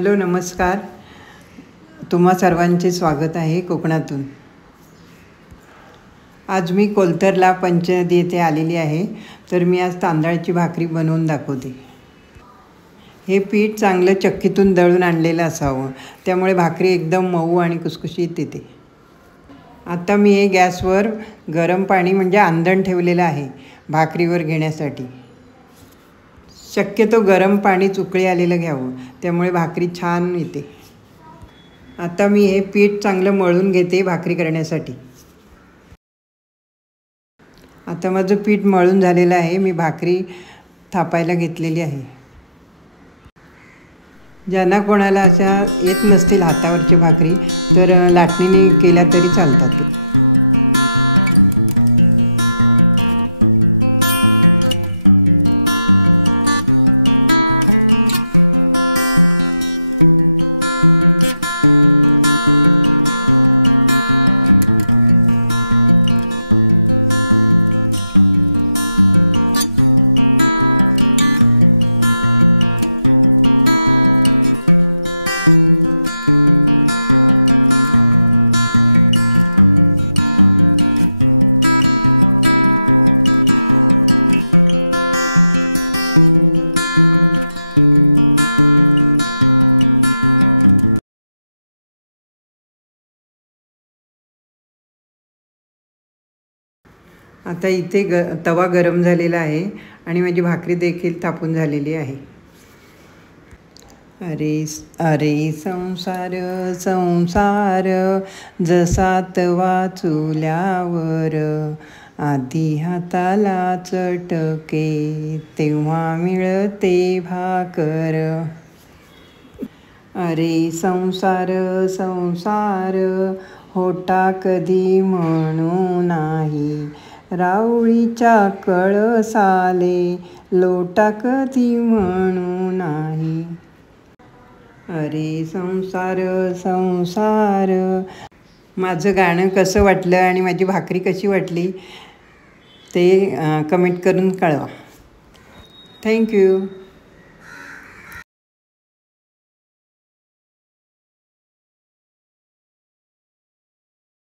Hello नमस्कार. तुम्हा सर्वांचे स्वागत आहे कोकणातून. आज मी कोलतरला पंचनदी येथे आलेली आहे. तर मी आज तांदळाची भाकरी बनवून दाखवते. हे पीठ चांगलं चक्कीतून दळून आणलेलं असावं, त्यामुळे भाकरी एकदम मऊ आणि कुसकुशीत येते. आता मी हे गॅसवर गरम पाणी म्हणजे आंदण ठेवलेलं आहे भाकरीवर घेण्यासाठी. शक्यतो गरम पाणीच उकळी आलेलं घ्यावं, त्यामुळे भाकरी छान येते. आता मी हे पीठ चांगलं मळून घेते भाकरी करण्यासाठी. आता माझं पीठ मळून झालेलं आहे. मी भाकरी थापायला घेतलेली आहे. ज्यांना कोणाला अशा येत नसतील हातावरची भाकरी, तर लाटणीने केल्या तरी चालतात. आता इथे तवा गरम झालेला आहे आणि माझी भाकरी देखील तापून झालेली आहे. अरे अरे संसार संसार जसा तवा चुल्यावर, आधी हाताला चटके तेव्हा मिळते भाकर. अरे संसार संसार होता कधी म्हणू नाही, राऊळीच्या कळसाले लोटा कधी म्हणू नाही. अरे संसार संसार. माझं गाणं कसं वाटलं आणि माझी भाकरी कशी वाटली ते कमेंट करून कळवा. थँक्यू.